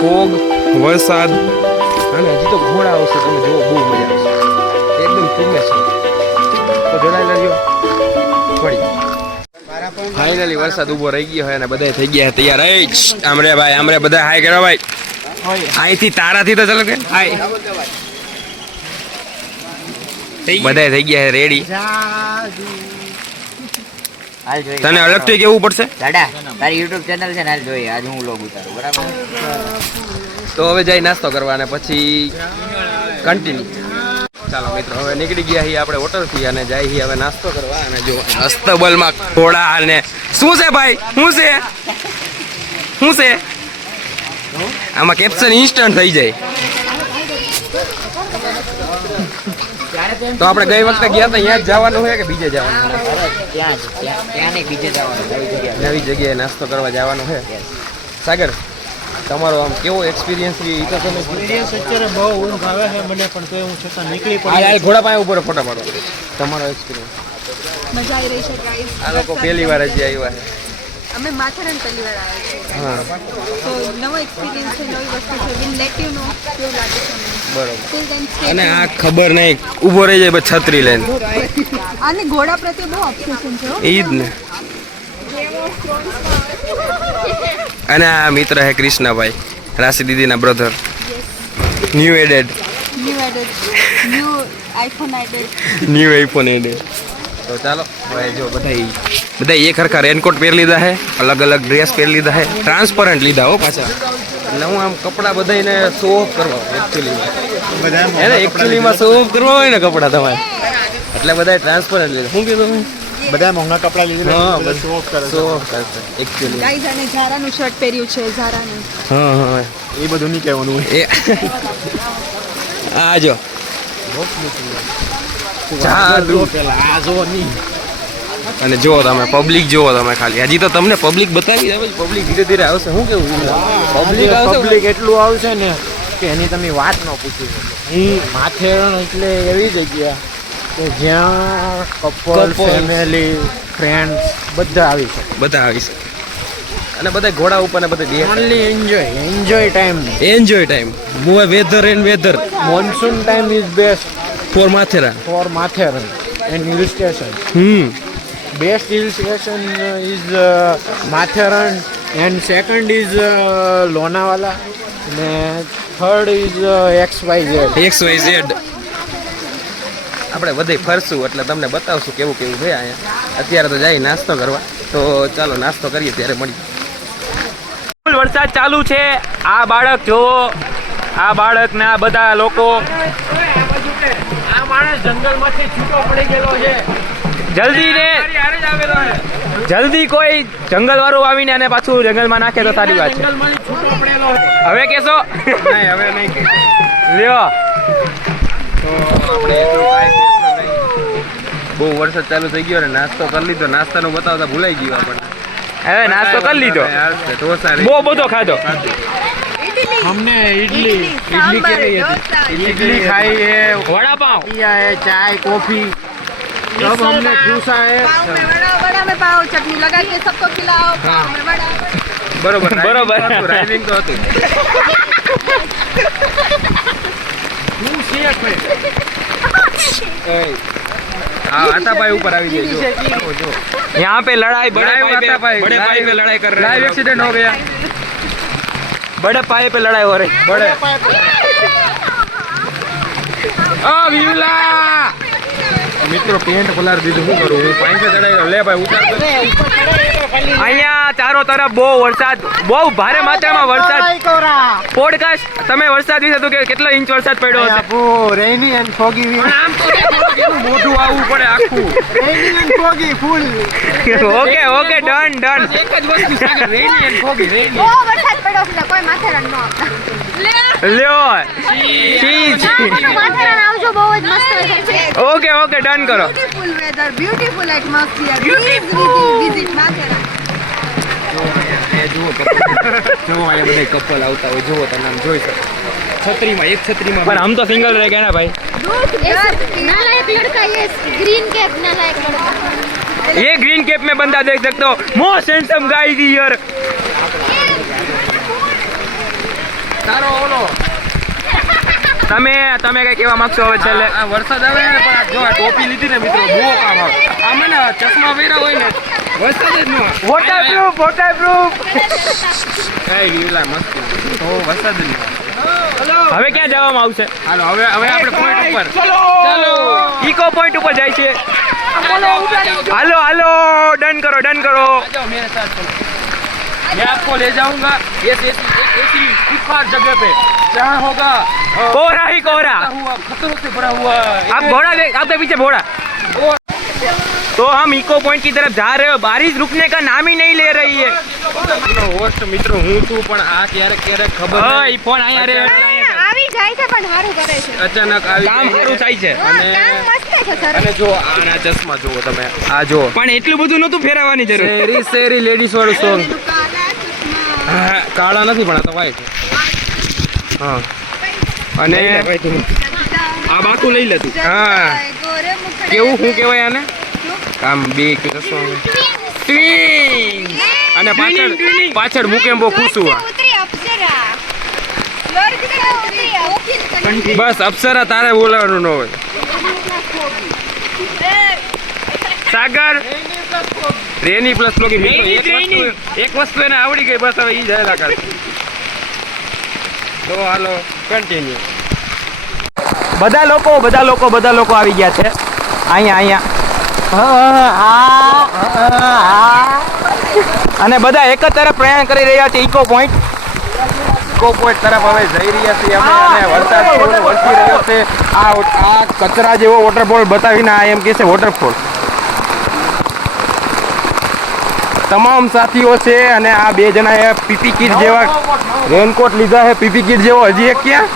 Fog, વરસાદ અને હજી તો ઘોડા આવશે. તમે જુઓ, બહુ મજા આવશે. એકદમ ધીમે છે તો જોડાયેલા રહ્યો. ફરી ફાઇનલી વરસાદ ઊભો રહી ગયો હોય અને બધા થઈ ગયા તૈયાર. આમરે ભાઈ, આમરે બધા હાય કરો ભાઈ. અહીંથી તારાથી તો ચાલો કે હાય. બધા થઈ ગયા રેડી. તને અલગથી કેવું પડશે દાદા? તારી YouTube ચેનલ છે ને, હાલ જોઈએ. આજ હું વ્લોગ ઉતારું, બરાબર? તો હવે જઈ નાસ્તો કરવા અને પછી કન્ટિન્યુ. ચાલો મિત્રો, હવે નીકળી ગયા છીએ આપણે હોટલથી અને જાય છીએ હવે નાસ્તો કરવા. અને જો અસ્તબલમાં ઘોડા અને શું છે ભાઈ? શું છે? શું છે આમાં? કેપ્શન ઇન્સ્ટન્ટ થઈ જાય. તો આપણે ગઈ વખતે ગયા હતા, અહીંયા જ જવાનું હોય કે બીજે જવાનું? ત્યાં નહીં, બીજે જવાનું, નવી જગ્યાએ નાસ્તો કરવા જવાનું છે. સાગર, તમારો આમ કેવો એક્સપિરિયન્સ રહી? અત્યારે બહુ ઊંઘ આવે છે મને, પણ તોય હું છતાં નીકળી આ ઘોડા પાસે ઉપર ફોટા પાડો. તમારો એક્સપિરિયન્સ? મજા આવી રહી છે ગાઈસ. આ લોકો પહેલી વાર જ આવ્યા છે. અમે માથેરાન પહેલી વાર આવ્યા છીએ. હા, તો નવો એક્સપિરિયન્સ છે, નવી વસ્તુ છે. વિલ લેટ યુ નો કેવું લાગે છે અમને. બરોબર. Till then stay અને આ ખબર નહીં, ઊભો રહી જાય પછી છત્રી લઈને. આને ઘોડા પ્રત્યે બહુ ઓબ્સેશન છે હો. એ જ ને. અને આ મિત્ર હે કૃષ્ણભાઈ, રાશિ દીદીના brother. New added. New iPhone added. New iPhone added. તો ચાલો હવે જો બધા એક હરખા રેનકોટ પહેરી લીધા છે, અલગ અલગ ડ્રેસ પહેરી લીધા છે, ટ્રાન્સપરન્ટ લીધા હો પાછા. એટલે હું આમ કપડાં બધાને શો ઓફ કરવા એકચ્યુઅલીમાં શો ઓફ કરવા હોય ને કપડાં તમારે, એટલે બધા ટ્રાન્સપરન્ટ લીધા. શું કીધું મેં? બધા મોંઘા કપડા લીધા, હા, શો ઓફ કરે. શો ઓફ કરશે એકચ્યુઅલી. ગાઈસ આને ઝારાનું શર્ટ પહેર્યું છે, ઝારાનું. હા હા, એ બધું નહીં કહેવાનું હોય. એ આ જો જાદુ. આ જો નહીં. અને જુઓ તમે, પબ્લિક જુઓ તમે ખાલી. હજી તો તમને પબ્લિક બતાવી આવે, પબ્લિક ધીરે ધીરે આવશે. શું કેવું? પબ્લિક આવશે, પબ્લિક એટલું આવશે ને કે એની તમે વાત ન પૂછી શકો. માથેરણ એટલે એવી જગ્યા કે જ્યાં કપલ, ફેમિલી, ફ્રેન્ડ્સ બધા આવી શકે. બધા આવી શકે. અને બધા ઘોડા ઉપર ને બધા only enjoy time. Enjoy time. Weather and weather. Monsoon time is best for Matheran. For Matheran and hill station. Best hill station is Matheran, and second is Lonavala, and third is XYZ. XYZ. આપણે બધે ફરશું એટલે તમને બતાવશું કેવું કેવું છે અહીંયા. અત્યારે તો જઈ નાસ્તો કરવા. તો ચાલો નાસ્તો કરીએ ત્યારે મળીએ. વરસાદ ચાલુ છે. આ બાળક જોવો, આ બાળક ને આ બધા લોકો. આ માણસ જંગલમાંથી છૂટો પડી ગયેલો છે. જલ્દી ને જલ્દી કોઈ જંગલ વાળું આવીને અને પાછું જંગલમાં નાખે તો સારી વાત છે. હવે કેશો? નહીં, હવે નહીં. લ્યો તો આપણે બહુ વરસાદ ચાલુ થઈ ગયો ને નાસ્તો કરી લીધો. નાસ્તાનું બતાવતા ભૂલાઈ ગયું આપણને. હવે નાસ્તો કરી લીધો, બહુ બધો ખાધો. हमने इडली केली थी. इडली खाई है, वड़ा पाव पिया है, चाय कॉफी, सब हमने जूसा है. पाव में वड़ा में पाव चटनी लगा के सबको खिलाओ. पाव में वड़ा. બરોબર બરોબર. રાઇમિંગ તો હતું. હું શેક ભાઈ. हाँ, आतापाई ऊपर आ गई जो यहाँ पे लड़ाई बड़े पाई पे लड़ाई कर रहे हैं. लाइव एक्सीडेंट हो गया. बड़े पाए पे लड़ाई हो रही. बड़े મિત્રો પેન્ટ પલાર દીધું. શું કરું હું? પાંચે ચડાઈ લે ભાઈ, ઉતાર. અહીંયા ચારો તરફ બહુ વરસાદ, બહુ ભારે માત્રામાં વરસાદ. પોડકાસ્ટ તમે વરસાદ વિશે તો કે કેટલો ઇંચ વરસાદ પડ્યો હશે? Rainy and foggy. આમ તો મોઢું આવવું પડે આખું. Rainy and foggy full. Okay okay, done done. એક જ વસ્તુ સાગર, રેની એન્ડ ફોગી. રેની બહુ વરસાદ પડ્યો છે, કોઈ માથેરાન ન આવતા. લ્યો ચીઝ. માથેરાન આવજો, બહુ જ મસ્ત છે. ઓકે ઓકે, ડન કરો. Beautiful weather, beautiful atmosphere. Please visit Matheran. જુઓ અહીંયા બધા કપલ આવતા હોય. જુઓ તમે આમ જોઈ શકો. છત્રીમાં, એક છત્રીમાં. પણ આમ તો સિંગલ રહે ગયા ને ભાઈ. नालायक लड़का ये ग्रीन कैप नालायक लड़का. ये ग्रीन कैप में बंदा देख सकते हो, मोस्ट हैंडसम गाय ईयर. તારો ઓલો તમે કઈ કહેવા માંગશો હવે છેલ્લે? આ વરસાદ આવે ને પણ આ જો આ ટોપી લીધી ને મિત્રો બહુ કામ આવે. આમાં ને ચશ્મા પહેર્યા હોય ને વરસાદ જ ન આવે. વોટરપ્રૂફ કઈ ગયેલા મસ્ત તો વરસાદ જ ન આવે. હવે ક્યાં જવામાં આવશે? હાલો હવે આપણે પોઈન્ટ ઉપર ચાલો ઇકો પોઈન્ટ ઉપર જાય છે. હાલો ડન કરો जाओ मेरे साथ चलो मैं आपको ले जाऊंगा ये ऐसी इस जगह पे जहाँ होगा कोहरा ही कोहरा। हुआ खतरों से भरा हुआ आप घोड़ा आपके पीछे घोड़ा। तो हम इको पॉइंट की तरफ जा रहे हो, बारिश रुकने का नाम ही नहीं ले रही है। હોસ્ટ મિત્રો હું છું પણ આ ક્યારેક ખબર ઓય ફોન અહીંયા રે આવી જાય છે પણ સારું કરે છે. અચાનક આવી કામ સારું થાય છે. હા, કામ મસ્ત છે સર. અને જો આના ચશ્મા જુઓ તમે આ જો પણ એટલું બધું નતું ફેરવવાની જરૂર. શેરી લેડીઝ વાળું સોંગ એનું કાળા ચશ્મા. હા કાળા નથી પણ આ તો વ્હાઈટ હા અને આ બાકુ લઈ લે તું. હા ગોરે મુખડે કેવું શું કહેવાય આને આમ બે ચશ્મા અને પાછળ મૂકે બહુ ખુશ હુઆ ઉતરી અપ્સરા. સ્વર્ગ से उतरी अप्सरा. બસ અપ્સરા તારે બોલાવાનું ન હોય સાગર રેની પ્લસ લોગી રેની. એક વસ્તુ એને આવડી ગઈ બસ હવે ઈ જાયલા કરે તો હાલો કન્ટિન્યુ બધા લોકો આવી ગયા છે અહીંયા અને બધા એક જ તરફ પ્રયાણ કરી રહ્યા છે ઇકો પોઈન્ટ તરફ હવે જઈ રહ્યા છીએ અમે અને વરસાદ થોડો વરસી રહ્યો છે આ કચરા જેવો વોટરફોલ બતાવીને આ એમ કહે છે વોટરફોલ તમામ સાથીઓ છે અને આ બે જણાએ પીપી કિટ જેવા રેનકોટ લીધા છે પીપી કિટ જેવો હજી એક ક્યાં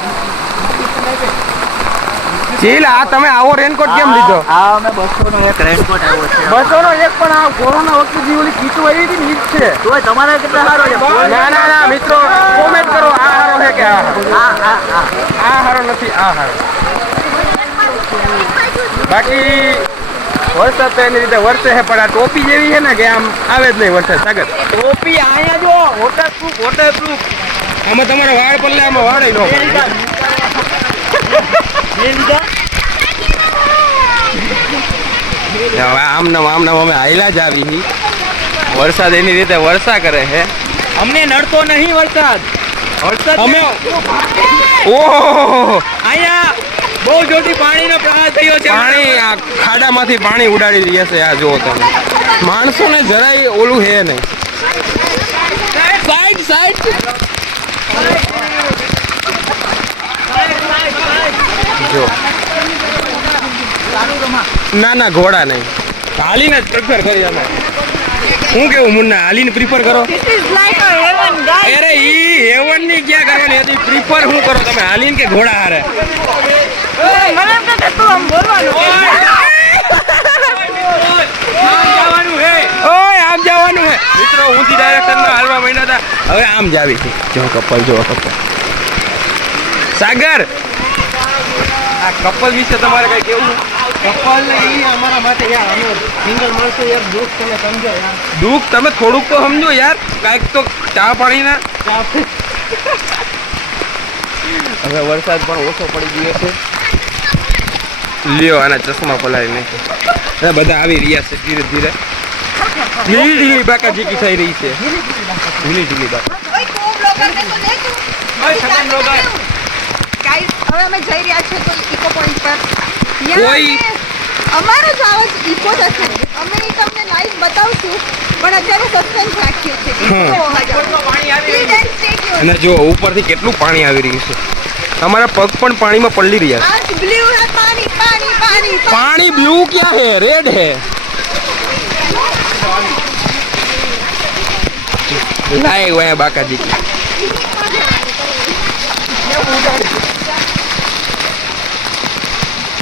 ચીલ આ તમે આવો રેનકોટ કેમ લીધો અમે 200 નો એક રેનકોટ આવ્યો છે. 200 નો એક પણ આ કોરોના વખતે જે ઓલી કીટો આવી હતી ને ઈ જ છે તોય તમારે કેટલા સારો છે? ના મિત્રો કોમેન્ટ કરો આ હારો છે કે આ હારો નથી આ હારો બાકી વરસાદ તો એની રીતે વરસે છે પણ આ ટોપી જેવી છે ને કે આમ આવે જ નહીં વરસાદ સાગર ટોપી અહીંયા જો વોટરપ્રૂફ આમાં તમારા વાળ પડલે આમાં વાળ ન હવે આમ અમે હાઈલા જ આવી વરસાદ એની રીતે વરસા કરે છે અમને નડતો નહીં વરસાદ અમે ઓહો અહીંયા બહુ જોરથી પાણીનો પ્રવાહ થયો છે. પાણી આ ખાડામાંથી પાણી ઉડાડી રહ્યા છે આ જુઓ તમે માણસોને જરાય ઓલું હે નહીં સાઈડ જો ના ઘોડા નહીં હાલીને જ પ્રિફર કરી અમે શું કેવું મુન્ના હાલીને પ્રિફર કરો This is like a heaven, guys. અરે ઈ હેવન ની ક્યાં કરવાની હતી પ્રિફર શું કરો તમે હાલીને કે ઘોડા હારે મને એમ કે તું આમ બોલવાનું ઓય આમ જવાનું હે મિત્રો ઊંધી ડાયરેક્શનમાં હાલવા માંડ્યા હતા હવે આમ જાવી છે જો કપલ સાગર આ કપલ વિશે તમારે કઈ કેવું કપલ ઈ અમારા માટે યાર અમે સિંગલ માણસો યાર દુઃખ તમે સમજો યાર દુઃખ તમે થોડુંક તો સમજો યાર કાંઈક તો ચા પાણીના હવે વરસાદ પણ ઓછો પડી ગયો છે લ્યો આના ચશ્મા પલાળી નાખો બધા આવી રહ્યા છે ધીરે ધીરે બાકાજીકી થઈ રહી છે ઢીલી બાકા ઓય તું બ્લોગર ને તો લે તું ગાઈસ હવે અમે જઈ રહ્યા છીએ તો ઇકો પોઈન્ટ પર કોઈ- અમારો જ આવો ઇકો જ હશે અમે ઈ તમને લાઈવ બતાવશું પણ અત્યારે સસ્પેન્સ રાખ્યું છે Please and stay tuned. અને જો ઉપરથી કેટલું પાણી આવી રહ્યું છે તમારા પગ પણ પાણીમાં પલળી રહ્યા आज ब्लू है पानी पानी पानी છે પાણી બ્લુ ક્યાં હે રેડ હે લાય વયા બાકાજી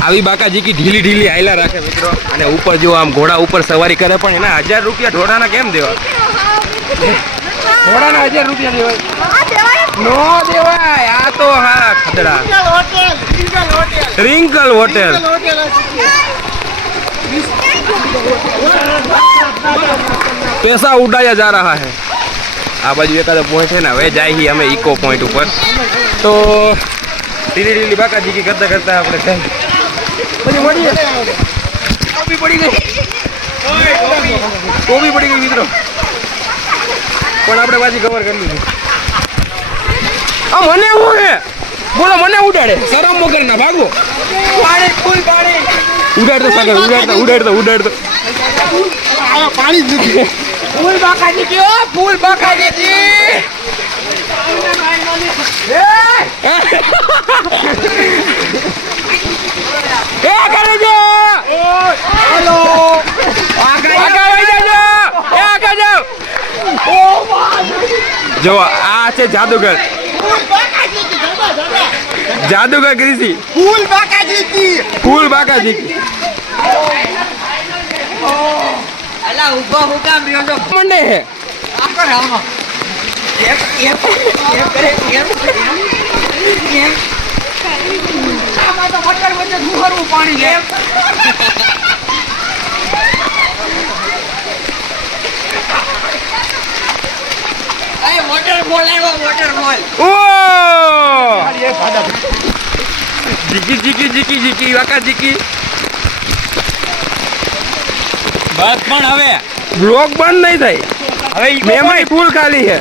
આવી બાકાજી કી ઢીલી આયલા રાખે મિત્રો અને ઉપર જો આમ ઘોડા ઉપર સવારી કરે પણ એના 1000 રૂપિયા ઢોડાના કેમ દેવા ઘોડાના 1000 રૂપિયા દેવાય हाँ देवाय નો દેવાય આ તો હા ખદડા ટ્રિંકલ હોટેલ पैसा उड़ाया जा रहा है આ બાજુ એકાદો પોઈન્ટ છે ને હવે જાય છીએ અમે ઇકો પોઈન્ટ ઉપર તો ધીરે ધીરે બાકાજીકી કરતા કરતા આપણે જાય પછી મળીએ ટોપી પડી ગઈ મિત્રો પણ આપણે પાછી કવર કરી લીધી આ મને એવું હે બોલો મને ઉડાડે શરમ વગર ના ભાગો પાણી ફૂલ પાણી ઉડાડતો સાગર ઉડાડતો પાણી જ નથી ફૂલ બાકાજી કયો ફૂલ બાકાજી એ કરે જો હેલો આગળ જાઓ જો આ છે જાદુગર ગ્રીસી ફૂલ બાકાજી અલા ઉભો હું કામ રહ્યો છો મંડે હે આકર આમાં એમ આમાં તો મટર વચ્ચે સુહરવું પાણી છે એ વોટરફોલ આવ્યો વોટરફોલ ઓ જીકી બાકાજી બસ પણ હવે બ્લોગ બંધ નહીં થાય હવે મેમાઈ ફૂલ ખાલી છે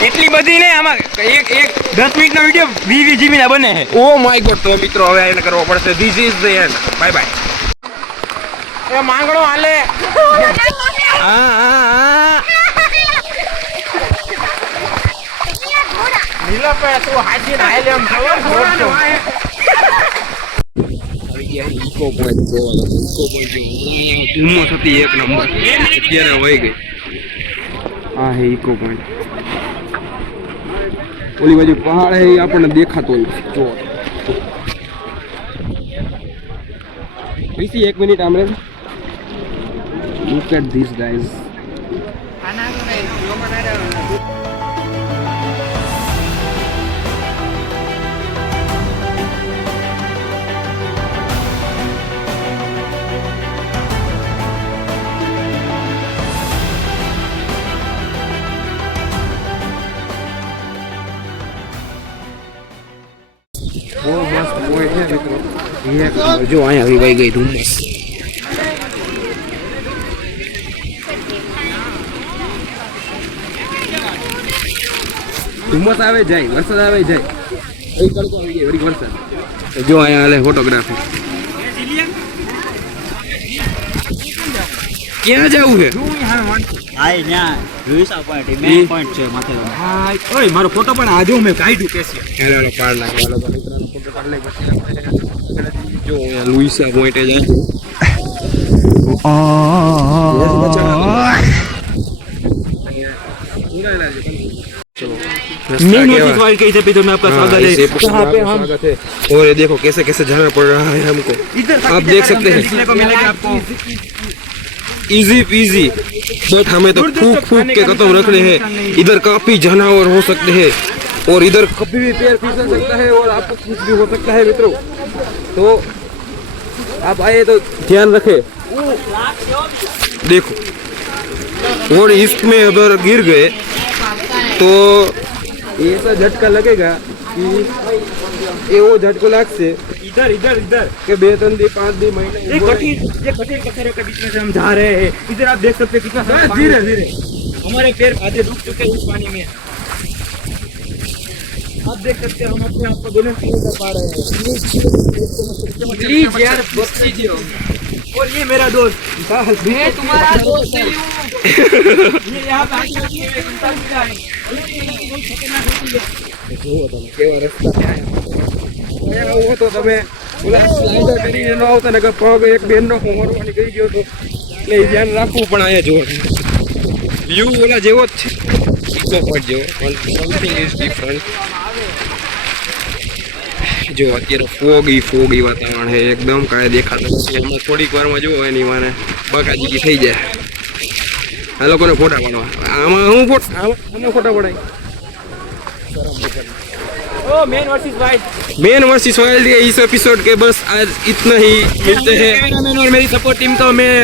એટલી બધી નહીં આમાં એક 10 મિનિટનો વિડીયો 20 GB ના બને છે ઓ માય ગોડ તો મિત્રો હવે એને કરવો પડશે this is the end bye bye એ માંગણો હાલે નીલો પે તું હાજી ના આલે એમ ખબર ઇકો પોઈન્ટ ધુમ્મસ હતી એક નંબર અત્યારે વહી ગઈ આ હે ઇકો પોઈન્ટ ઓલી બાજુ પહાડ હે આપણને દેખાતો નથી જો વીસી 1 મિનિટ આમરે લુક એટ ધીસ ગાઈઝ બહુ મસ્ત હોય છે મિત્રો જો અહીંયા વહી ગઈ ધુમ્મસ ધુમ્મસ આવે જાય વરસાદ આવે જાય એ તડકો આવી ગયો વળી વરસાદ જો અહીંયા હાલે ફોટોગ્રાફી ક્યાં જવું છે આય ન્યા જોઈસા પોઈન્ટ મેન પોઈન્ટ છે માથે હા ઓય મારો ફોટો પણ આજુ મેં કાઢ્યું કેસી એનો પાડ નાખવાનો મિત્રનો ફોટો પાડ લઈ પછી જો અહીંયા લુઈસા પોઈન્ટે જાય मेन नोटिस वाइल कहीं से भी तो मैं आपका स्वागत है यहाँ पे हम स्वागत है और ये देखो कैसे कैसे जाना पड़ रहा है हमको आप देख सकते हैं देखने को मिलेगा आपको इजी पीजी बट हमें तो फूक फूक के कदम रखने हैं इधर काफी जानवर हो सकते हैं और इधर कभी भी पैर फिसल सकता है और आपको कुछ भी हो सकता है मित्रों तो आप आए तो ध्यान रखें देखो और इसमें अगर गिर गए तो ऐसा झटका लगेगा कि ये वो झटको लागसे इधर इधर इधर के 2-3 दिन 5 दिन महीने ये कठिन पत्थरों के बीच में से हम जा रहे हैं इधर आप देख सकते हैं कितना सारा पानी धीरे धीरे हमारे पैर आधे डूब चुके हैं इस पानी में आप देख सकते हैं हम अपने आप को बैलेंस नहीं कर पा रहे हैं प्लीज यार बच कीजिए और ये मेरा दोस्त मैं तुम्हारा दोस्त नहीं हूँ ये यहाँ पे आके घंटा मिला है કેવા રસ્તા અહીંયા આવો તો તમે ઓલા સ્લાઇડર કરીને ન આવતા ને કે પગ એક બેનનો હોમરવાની ગઈ ગયો તો એટલે એ ધ્યાન રાખવું પણ અહીંયા જો વ્યૂ ઓલા જેવો જ છે ઇકો પોઈન્ટ જેવો પણ સમથિંગ ઇઝ ડિફરન્ટ જો અત્યારે ફોગી વાતાવરણ છે એકદમ કાંઈ દેખાતું નથી હમણાં થોડીક વારમાં જુઓ એની માને બકાજીકી થઈ જાય આ લોકોને ફોટા પાડવા આમાં હું ફોટા પડાય ओ man versus wild man versus wild इस एपिसोड के बस आज इतना ही मिलते हैं कैमरामैन और मेरी सपोर्ट टीम को मैं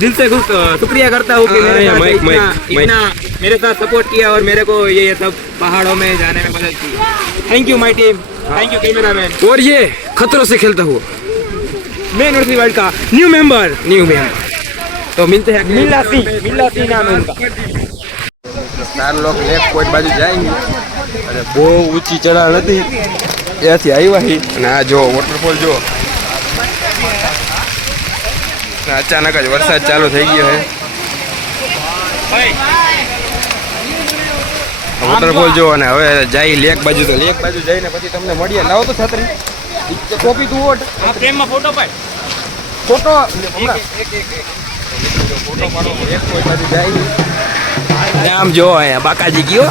दिल से शुक्रिया करता हूँ कि मेरे साथ इतना मेरे साथ सपोर्ट किया और मेरे को ये सब पहाड़ों में जाने में मदद की। Thank you my team, thank you cameraman. और ये खतरों से खेलता हुआ मैं यूनिवर्सिटी वर्ल्ड का न्यू मेंबर। तो मिलते हैं मिल्ला सिंह नाम है उनका। ચાર લોક લેક પોઈન્ટ બાજુ જાય અને બહુ ઊંચી ચઢાણ હતી ત્યાંથી આવ્યા હી અને આ જો વોટરફોલ જો અચાનક જ વરસાદ ચાલુ થઈ ગયો છે વોટરફોલ જો અને હવે જાય લેક બાજુ તો લેક બાજુ જઈને પછી તમને મળીએ લાવો તો છત્રી ટોપી તું ઓટ આ પ્રેમમાં ફોટો પાડ ફોટો હમણાં ફોટો પાડો લેક પોઈન્ટ બાજુ જાય આમ જો અહીંયા બાકાજી ગયો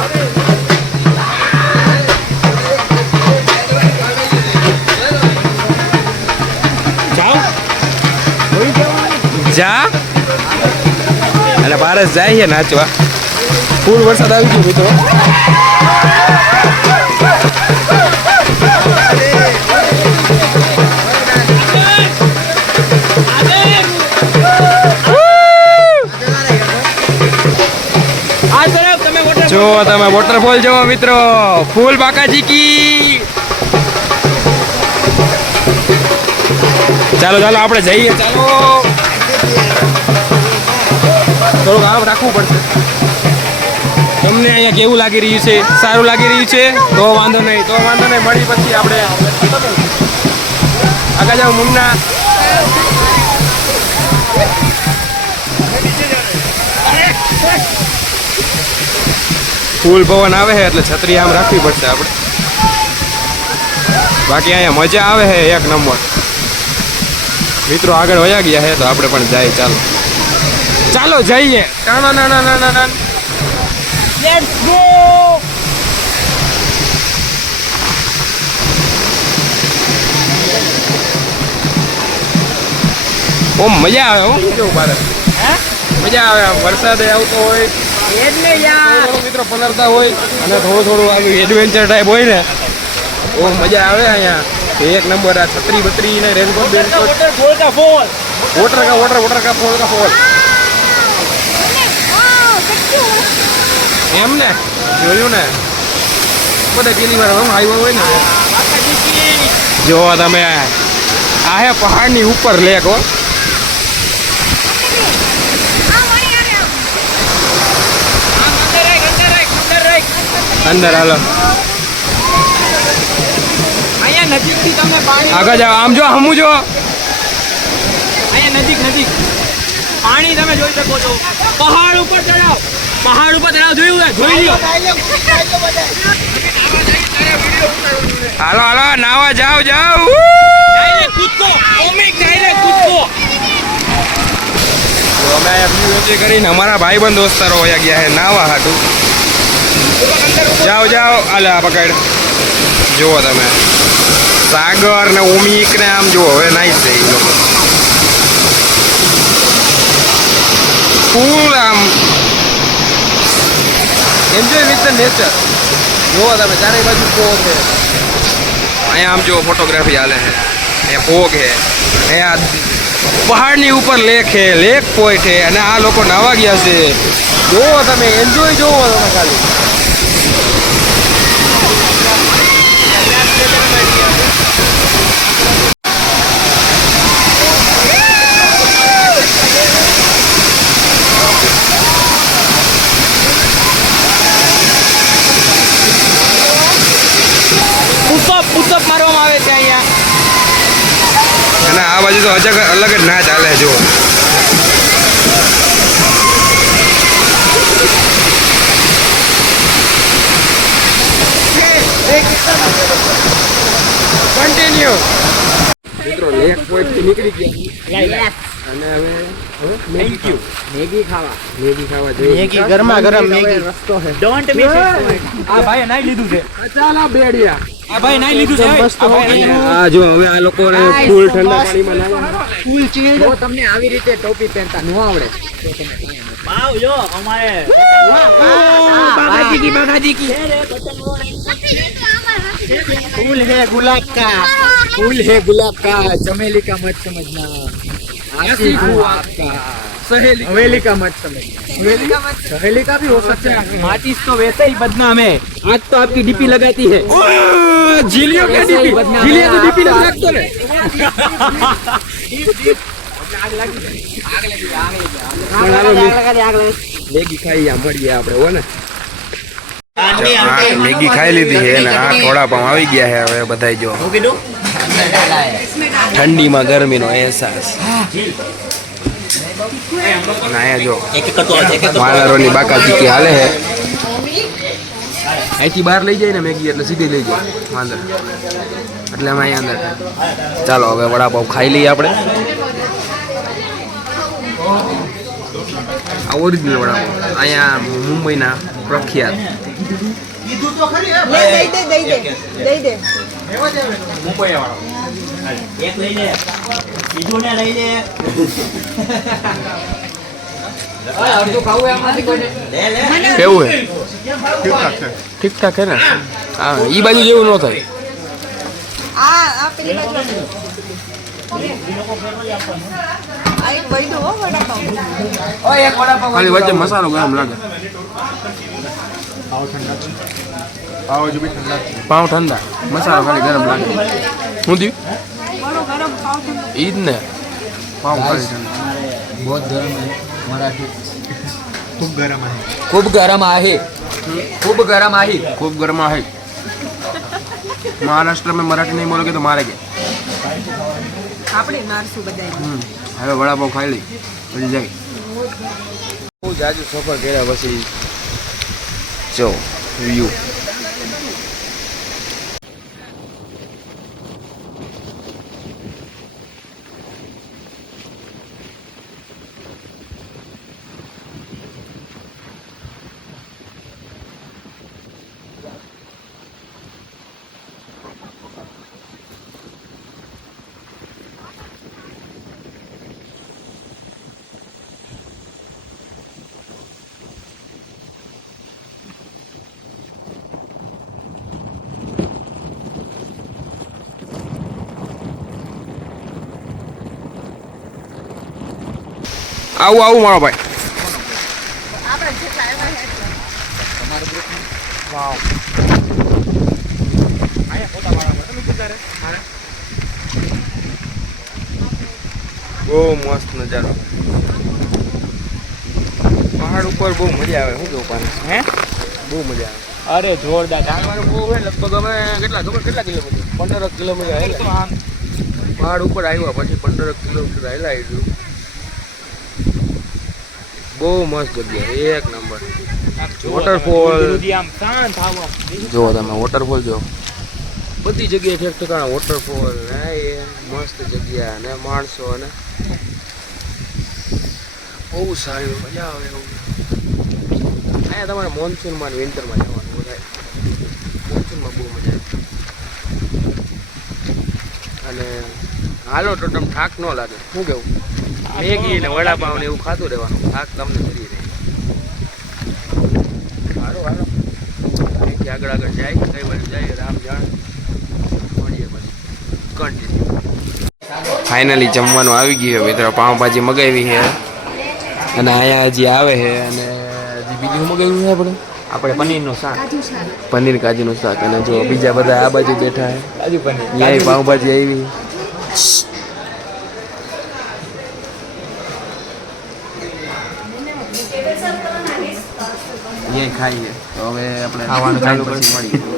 જા અને પારસ જાય છે નાચવા ફૂલ વરસાદ આવી ગયો મિત્રો જો તમે વોટરફોલ જો મિત્રો ફૂલ બાકાજી કી ચાલો ચાલો આપણે જઈએ ચાલો થોડુંક આરામ રાખવું પડશે તમને અહીંયા કેવું લાગી રહ્યું છે સારું લાગી રહ્યું છે તો વાંધો નહીં મળી પછી આપણે આગળ જાઓ મુન્ના ફૂલ પવન આવે છે એટલે છત્રી આમ રાખવી પડશે આપણે બાકી અહીંયા મજા આવે છે એક નંબર મિત્રો આગળ વયા ગયા છે તો આપણે પણ જાય ચાલો ચાલો જઈએ લેટ્સ ગો ઓમ મજા આવે હું કેવું ભારત મજા આવે વરસાદ આવતો હોય એટલે યાર મિત્રો પલળતા હોય અને થોડું આવી એડવેન્ચર ટાઈપ હોય ને બહુ મજા આવે અહીંયા એક નંબર આ છત્રી બત્રી ને રેનકોટ ફોલ કા ફોલ વોટર કા ફોલ એમ ને જોયું ને બધા પેલી વાર આવ્યો હોય ને જો તમે આ હે પહાડની ઉપર લેક હો અંદર હાલો અહીંયા નજીકથી તમને પાણી આગળ જાઓ આમ જો હમું જો અહીંયા નજીક પાણી તમે જોઈ શકો છો પહાડ ઉપર ચડાવ જોઈ લ્યો હાલો નાવા જાઓ ડાયરેક્ટ કૂદકો કોમિક ડાયરેક્ટ કૂદકો તો અમે અહીંયા વ્યૂ કરીને અમારા ભાઈબંધ દોસ્તારો વયા ગયા છે નાવા હાટું જાઓ આલા પકડ જુઓ તમે સાગર ને ઓમિક ને આમ જુઓ હવે નાઈસ છે એ લોકો ફૂલ આમ એન્જોય વિથ ધ નેચર જુઓ તમે ચારે બાજુ ફોગ છે અહીંયા આમ જુઓ ફોટોગ્રાફી હાલે છે અહીંયા ફોગ છે અહીંયા પહાડની ઉપર લેક છે લેક પોઈન્ટ છે અને આ લોકો નાવા ગયા છે જુઓ તમે એન્જોય જુઓ તમે ખાલી પુશઅપ મારવામાં આવે છે અહીંયા અને આ બાજુ તો અલગ જ ના ચાલે જુઓ કન્ટિન્યુ મિત્રો લેક પોઈન્ટ થી નીકળી ગયા અને હવે થેન્ક યુ મેગી ખાવા મેગી ગરમા ગરમ મેગી રસ્તો છે ડોન્ટ મિસ ઇટ આ ભાઈ નાઈ લીધું છે ચાલ આ બેડિયા આ ભાઈ નાઈ લીધું છે આ જો હવે આ લોકોને ફૂલ ઠંડા પાણીમાં નાવા ફૂલ ચીલ જો તમને આવી રીતે ટોપી પહેરતા ન આવડે વાવ જો અમારે बाबाजी की फूल है गुलाब का चमेली का मत समझना आशिक हूँ आपका हवेली का मत समझिए, सहेली का भी हो सकता है। माचिस तो वैसे ही बदनाम है, आज तो आपकी डीपी लगाती है। झीलियो क्या डीपी झीलियो तो डीपी नहीं लगतो ने મેગી ખાઈ આ મળીએ આપણે હો ને મેગી ખાઈ લીધી છે ને આ થોડા પાઉં આવી ગયા છે હવે બધાય જો ઠંડીમાં ગરમીનો અહેસાસ ના જો વાનરોની બાકા ચીકી હાલે છે અહીંથી બહાર લઈ જાય ને મેગી એટલે સીધી લઈ જાય વાંદર એટલે અમે અહીંયા અંદર ચાલો હવે વડાપાઉં ખાઈ લઈએ આપણે આ ઓરિજિનલ વડાપાઉં અહીંયા મુંબઈના પ્રખ્યાત દઈ દે કેવું હે ઠીક ઠાક હે ને હા ઈ બાજુ જેવું ન થાય આ પેલી બાજુ આ એક વૈદો હો વડાપાઉં ખાલી વચ્ચે મસાલો ગરમ લાગે પાઉં ઠંડા મસાલો ખાલી ગરમ લાગે શું થયું ઈ જ ને પાઉં ખાલી ઠંડા बहुत गर्म है मराठी खूब गर्म है। खूब गर्म आहे खूब गर्म आहे खूब गर्म है महाराष्ट्र में मराठी नहीं बोलोगे तो मारेंगे આપણે મારશું બધાય હવે વડાપાઉં ખાઈ લઈ પછી જાય બહુ જાજુ સફર કર્યા પછી જો વ્યૂ આવું આવું મારો ભાઈ આપણે જેટલા આવ્યા છે બહુ મસ્ત નજારો પહાડ ઉપર બહુ મજા આવે શું કેવું પાણી હે બહુ મજા આવે अरे जोरदार ચાલવાનું બહુ હોય લગભગ અમે કેટલા કિલોમીટર 15 કિલોમીટર હાલ્યા પહાડ ઉપર આવ્યા પછી 15 કિલોમીટર હાલ્યા આવ્યું બહુ મસ્ત જગ્યા એક નંબર વોટરફોલ આમ શાંત આવો જો તમે વોટરફોલ જો બધી જગ્યાએ ઠેક ઠેકાણા વોટરફોલ ને એ મસ્ત જગ્યા ને માણસો અને બહુ સારી મજા આવે એવું અહીંયા તમારે મોન્સૂનમાં ને વિન્ટરમાં જવાનું થાય મોન્સૂનમાં બહુ મજા આવે અને હાલો તો તમને થાક ન લાગે શું કેવું મેગી ને વડાપાઉં ને એવું ખાતું રહેવાનું થાક તમને કરી રહે હાલો હાલો અહીંથી આગળ આગળ જાય કઈ બાજુ જાય રામ જાણ મળીએ પછી કન્ટિન્યુ ફાઇનલી જમવાનું આવી ગયું મિત્રો પાઉંભાજી મગાવી છે અને અહીંયા હજી આવે છે અને હજી બીજું મગાવ્યું છે આપણે પનીરનું શાક પનીર કાજુનું શાક અને જો બીજા બધા આ બાજુ બેઠા છે કાજુ પનીર અહીંયા પાઉંભાજી આવી અહીંયા ખાઈએ તો હવે આપણે ખાવાનું ચાલુ પછી મળીએ